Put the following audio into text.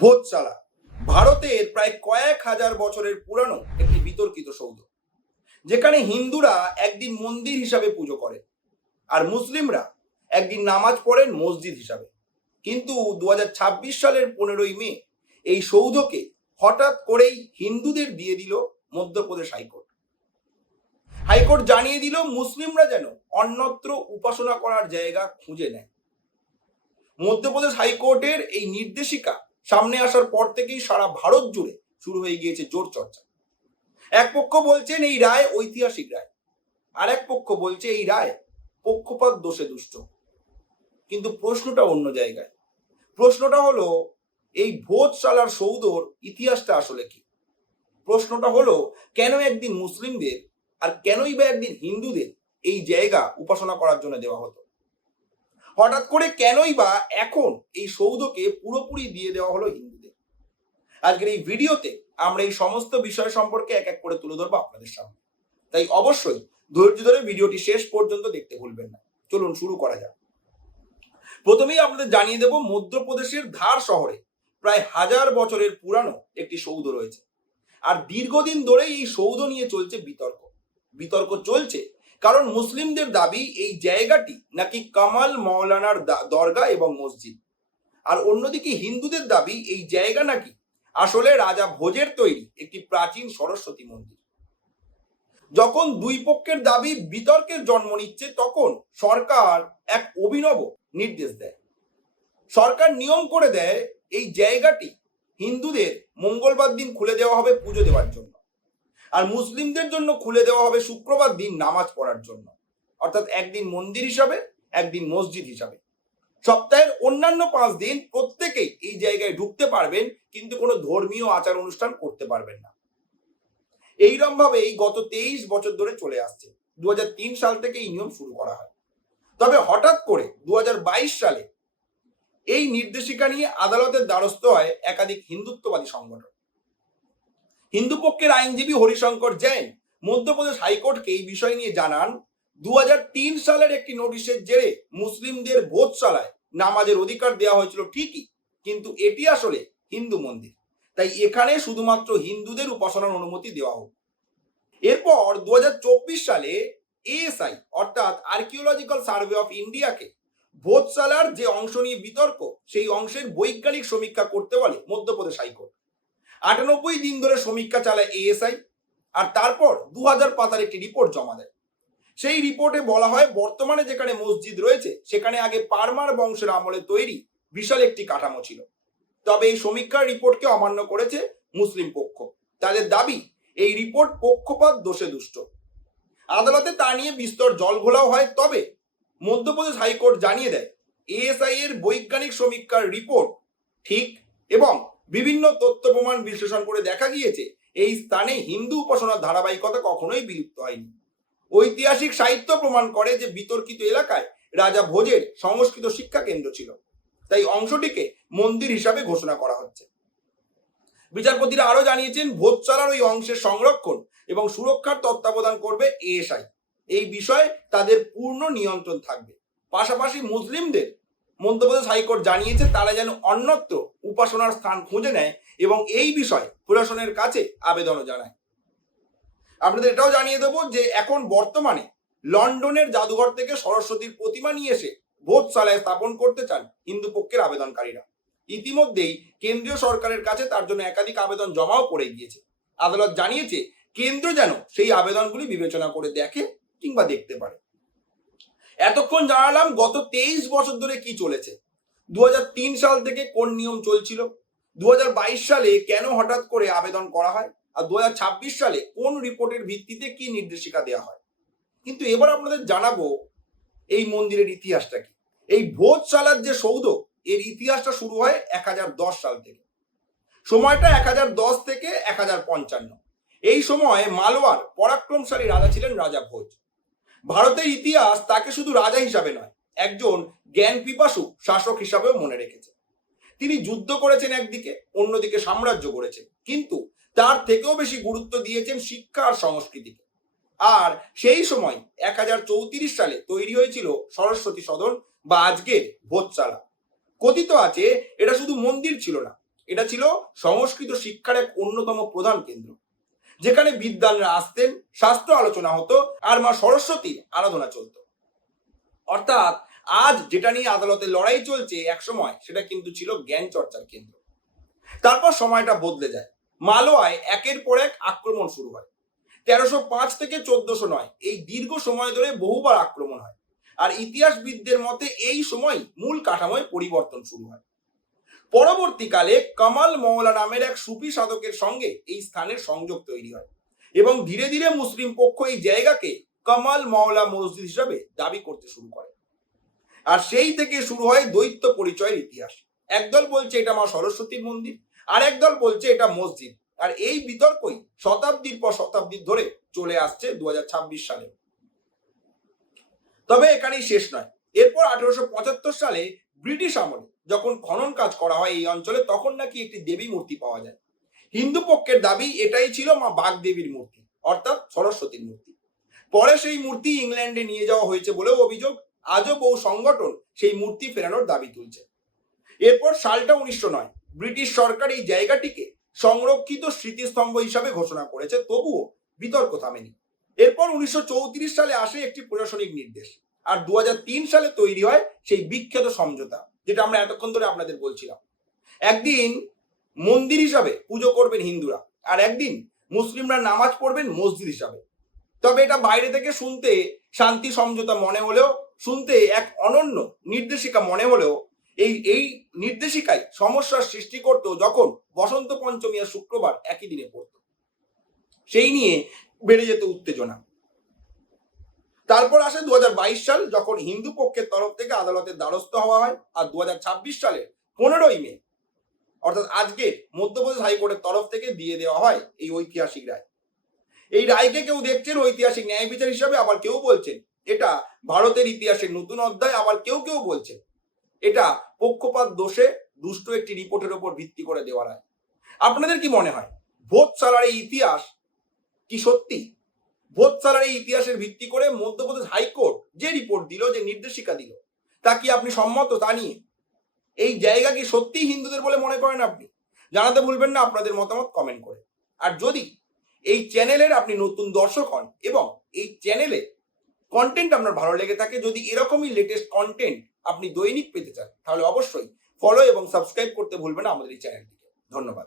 ভোজশালা ভারতের প্রায় কয়েক হাজার বছরের পুরানো একটি বিতর্কিত সৌধ, যেখানে হিন্দুরা একদিন মন্দির হিসাবে পুজো করে আর মুসলিমরা একদিন নামাজ পড়েন মসজিদ হিসাবে। কিন্তু 2026 সালের 15ই মে এই সৌধকে হঠাৎ করেই হিন্দুদের দিয়ে দিল মধ্যপ্রদেশ হাইকোর্ট। হাইকোর্ট জানিয়ে দিল মুসলিমরা যেন অন্যত্র উপাসনা করার জায়গা খুঁজে নেয়। মধ্যপ্রদেশ হাইকোর্টের এই নির্দেশিকা সামনে আসার পর থেকেই সারা ভারত জুড়ে শুরু হয়ে গিয়েছে জোর চর্চা। এক পক্ষ বলছেন এই রায় ঐতিহাসিক রায়, আর এক পক্ষ বলছে এই রায় পক্ষপাত দোষে দুষ্ট। কিন্তু প্রশ্নটা অন্য জায়গায়। প্রশ্নটা হলো, এই ভোজশালার সৌধর ইতিহাসটা আসলে কি? প্রশ্নটা হলো, কেন একদিন মুসলিমদের আর কেনই বা একদিন হিন্দুদের এই জায়গা উপাসনা করার জন্য দেওয়া হতো? হঠাৎ করে কেনই বা এখন এই সৌধকে পুরোপুরি দিয়ে দেওয়া হলো হিন্দুদের? আজকের এই ভিডিওতে আমরা এই সমস্ত বিষয় সম্পর্কে এক এক করে তুলে ধরবো আপনাদের সামনে। তাই অবশ্যই ধৈর্য ধরে ভিডিওটি শেষ পর্যন্ত দেখতে ভুলবেন না। চলুন শুরু করা যাক। প্রথমেই আপনাদের জানিয়ে দেব, মধ্যপ্রদেশের ধার শহরে প্রায় 1000 বছরের পুরানো একটি সৌধ রয়েছে। আর দীর্ঘদিন ধরে এই সৌধ নিয়ে চলছে বিতর্ক চলছে কারণ মুসলিমদের দাবি এই জায়গাটি নাকি কামাল মৌলানার দরগা এবং মসজিদ, আর অন্যদিকে হিন্দুদের দাবি এই জায়গা নাকি আসলে রাজা ভোজের তৈরি একটি প্রাচীন সরস্বতী মন্দির। যখন দুই পক্ষের দাবি বিতর্কের জন্ম নিচ্ছে, তখন সরকার এক অভিনব নির্দেশ দেয়। সরকার নিয়ম করে দেয় এই জায়গাটি হিন্দুদের মঙ্গলবার দিন খুলে দেওয়া হবে পুজো দেওয়ার জন্য, আর মুসলিমদের জন্য খুলে দেওয়া হবে শুক্রবার দিন নামাজ পড়ার জন্য। অর্থাৎ একদিন মন্দির হিসাবে, একদিন মসজিদ হিসাবে। সপ্তাহের অন্যান্য 5 দিন প্রত্যেকেই এই জায়গায় ঢুকতে পারবেন, কিন্তু কোনো ধর্মীয় আচার অনুষ্ঠান করতে পারবেন না। এইরকম ভাবে এই গত 23 বছর ধরে চলে আসছে। 2003 সাল থেকে এই নিয়ম শুরু করা হয়। তবে হঠাৎ করে 2022 সালে এই নির্দেশিকা নিয়ে আদালতের দ্বারস্থ হয় একাধিক হিন্দুত্ববাদী সংগঠন। হিন্দু পক্ষের আইনজীবী হরিশঙ্কর জৈন মধ্যপ্রদেশ হাইকোর্টকে এই বিষয় নিয়ে জানান, 2003 সালের একটি নোটিশের জেরে মুসলিমদের ভোজশালায় নামাজের অধিকার দেওয়া হয়েছিল ঠিকই, কিন্তু এটি আসলে হিন্দু মন্দির, তাই এখানে শুধুমাত্র হিন্দুদের উপাসনার অনুমতি দেওয়া হোক। এরপর 2024 সালে এএসআই অর্থাৎ আর্কিওলজিক্যাল সার্ভে অফ ইন্ডিয়াকে ভোজশালার যে অংশ নিয়ে বিতর্ক, সেই অংশের বৈজ্ঞানিক সমীক্ষা করতে বলে মধ্যপ্রদেশ হাইকোর্ট। 98 দিন ধরে সমীক্ষা চালায় এএসআই, আর তারপর 2000 পাতার একটি রিপোর্ট জমা দেয়। সেই রিপোর্টে বলা হয়, বর্তমানে যেখানে মসজিদ রয়েছে সেখানে আগে পারমার বংশের আমলে তৈরি বিশাল একটি কাঠামো ছিল। তবে এই সমীক্ষার রিপোর্টকে অমান্য করেছে মুসলিম পক্ষ। তাদের দাবি এই রিপোর্ট পক্ষপাত দোষে দুষ্ট। আদালতে তা নিয়ে বিস্তর জল ঘোলাও হয়। তবে মধ্যপ্রদেশ হাইকোর্ট জানিয়ে দেয়, এএসআই এর বৈজ্ঞানিক সমীক্ষার রিপোর্ট ঠিক এবং বিভিন্ন তথ্য প্রমাণ বিশ্লেষণ করে দেখা গিয়েছে এই স্থানে হিন্দু উপাসনার ধারাবাহিকতা কখনোই বিলুপ্ত হয়নি। ঐতিহাসিক সাহিত্য প্রমাণ করে যে বিতর্কিত এলাকায় রাজা ভোজের সংস্কৃত শিক্ষা কেন্দ্র ছিল, তাই অংশটিকে মন্দির হিসাবে ঘোষণা করা হচ্ছে। বিচারপতিরা আরো জানিয়েছেন, ভোজশালার ওই অংশের সংরক্ষণ এবং সুরক্ষার তত্ত্বাবধান করবে এএসআই। এই বিষয়ে তাদের পূর্ণ নিয়ন্ত্রণ থাকবে। পাশাপাশি মুসলিমদের মধ্যপ্রদেশ হাইকোর্ট জানিয়েছে তারা যেন অন্যত্র উপাসনার স্থান খুঁজে নেয় এবং এই বিষয়ে প্রশাসনের কাছে আবেদনও জানায়। আপনাদের এটাও জানিয়ে দেবো যে এখন বর্তমানে লন্ডনের জাদুঘর থেকে সরস্বতীর প্রতিমা নিয়ে এসে ভোজশালায় স্থাপন করতে চান হিন্দু পক্ষের আবেদনকারীরা। ইতিমধ্যেই কেন্দ্রীয় সরকারের কাছে তার জন্য একাধিক আবেদন জমাও পড়ে গিয়েছে। আদালত জানিয়েছে কেন্দ্র যেন সেই আবেদনগুলি বিবেচনা করে দেখে কিংবা দেখতে পারে। এতক্ষণ জানালাম গত 23 বছর ধরে কি চলেছে। 2003 সাল থেকে কোন নিয়ম চলছিল, 2022 সালে কেন হঠাৎ করে আবেদন করা হয়, আর 2026 সালে কোন রিপোর্টের ভিত্তিতে কি নির্দেশিকা দেওয়া হয়। কিন্তু এবার আপনাদের জানাবো এই মন্দিরের ইতিহাসটা কি। এই ভোজশালার যে সৌধ, এর ইতিহাসটা শুরু হয় 1010 সাল থেকে। সময়টা 1010 থেকে 1055। এই সময় মালওয়ার পরাক্রমশালী রাজা ছিলেন রাজা ভোজ। ভারতের ইতিহাস তাকে শুধু রাজা হিসাবে নয়, একজন জ্ঞান পিপাসু শাসক হিসাবেও মনে রেখেছে। তিনি যুদ্ধ করেছেন একদিকে, অন্যদিকে সাম্রাজ্য গড়েছেন, কিন্তু তার থেকেও বেশি গুরুত্ব দিয়েছেন শিক্ষা আর সংস্কৃতিকে। আর সেই সময় 1034 সালে তৈরি হয়েছিল সরস্বতী সদন বা আজকের ভোজশালা। কথিত আছে এটা শুধু মন্দির ছিল না, এটা ছিল সংস্কৃত শিক্ষার এক অন্যতম প্রধান কেন্দ্র, যেখানে বিদ্বানরা আসতেন, শাস্ত্র আলোচনা হতো আর মা সরস্বতীর আরাধনা চলতো। অর্থাৎ আজ যেটা নিয়ে আদালতে লড়াই চলছে এক সময় সেটা কিন্তু ছিল জ্ঞান চর্চার কেন্দ্র। তারপর সময়টা বদলে যায়, মালওয়ায় একের পর এক আক্রমণ শুরু হয়। 1305 থেকে 1409 এই দীর্ঘ সময় ধরে বহুবার আক্রমণ হয়, আর ইতিহাসবিদদের মতে এই সময় মূল কাঠামোয় পরিবর্তন শুরু হয়। পরবর্তীকালে কামাল মওলা নামের এক সুফি সাধকের সঙ্গে এই স্থানের সংযোগ তৈরি হয় এবং ধীরে ধীরে মুসলিম পক্ষ এই জায়গাকে কামাল মওলা মসজিদ হিসাবে দাবি করতে শুরু করে। আর সেই থেকে শুরু হয় দ্বৈত পরিচয়ের ইতিহাস। একদল বলছে এটা মা সরস্বতীর মন্দির, আর একদল বলছে এটা মসজিদ। আর এই বিতর্কই শতাব্দীর পর শতাব্দী ধরে চলে আসছে 2026 সালে। তবে এখানেই শেষ নয়। এরপর 1875 সালে ব্রিটিশ আমলে যখন খনন কাজ করা হয় এই অঞ্চলে, তখন নাকি একটি দেবী মূর্তি পাওয়া যায়। হিন্দু পক্ষের দাবি এটাই ছিল মা বাগদেবীর মূর্তি, অর্থাৎ সরস্বতীর মূর্তি। পরে সেই মূর্তি ইংল্যান্ডে নিয়ে যাওয়া হয়েছে বলেও অভিযোগ। আজও বহু সংগঠন সেই মূর্তি ফেরানোর দাবি তুলছে। এরপর সালটা 1909। ব্রিটিশ সরকার এই জায়গাটিকে সংরক্ষিত স্মৃতিস্তম্ভ হিসাবে ঘোষণা করেছে, তবুও বিতর্ক থামেনি। এরপর 1934 সালে আসে একটি প্রশাসনিক নির্দেশ, আর 2003 সালে তৈরি হয় সেই বিখ্যাত সমঝোতা, যেটা আমরা এতক্ষণ ধরে আপনাদের বলছিলাম। একদিন মন্দির হিসাবে পুজো করবেন হিন্দুরা, আর একদিন মুসলিমরা নামাজ পড়বেন মসজিদ হিসাবে। তবে এটা বাইরে থেকে শুনতে শান্তি সমঝোতা মনে হলেও, শুনতে এক অনন্য নির্দেশিকা মনে হলেও, এই নির্দেশিকায় সমস্যার সৃষ্টি করতো যখন বসন্ত পঞ্চমী আর শুক্রবার একই দিনে পড়তো। সেই নিয়ে বেড়ে যেত উত্তেজনা। তারপর আসে 2022 সাল, যখন হিন্দু পক্ষের তরফ থেকে আদালতের দ্বারস্থ হওয়া হয়, আর 2026 সালের 15ই মে অর্থাৎ আজকে মধ্যপ্রদেশ হাইকোর্টের তরফ থেকে দিয়ে দেওয়া হয় এই ঐতিহাসিক রায়। এই রায়কে কেউ দেখছেন ঐতিহাসিক ন্যায় বিচার হিসাবে, আবার কেউ বলছেন এটা ভারতের ইতিহাসের নতুন অধ্যায়, আবার কেউ কেউ বলছেন এটা পক্ষপাত দোষে দুষ্ট একটি রিপোর্টের উপর ভিত্তি করে দেওয়া রায়। আপনাদের কি মনে হয় ভোজসালার এই ইতিহাস কি সত্যি? ভোজসালার এই ইতিহাসের ভিত্তি করে মধ্যপ্রদেশ হাইকোর্ট যে রিপোর্ট দিল, যে নির্দেশিকা দিল, তা কি আপনি সম্মত? তা নিয়ে এই জায়গা কি সত্যিই হিন্দুদের বলে মনে করেন আপনি? জানাতে ভুলবেন না আপনাদের মতামত কমেন্ট করে। আর যদি এই চ্যানেলের আপনি নতুন দর্শক হন এবং এই চ্যানেলে কন্টেন্ট আপনার ভালো লেগে থাকে, যদি এরকমই লেটেস্ট কন্টেন্ট আপনি দৈনিক পেতে চান, তাহলে অবশ্যই ফলো এবং সাবস্ক্রাইব করতে ভুলবেন না আমাদের এই চ্যানেলটিকে। ধন্যবাদ।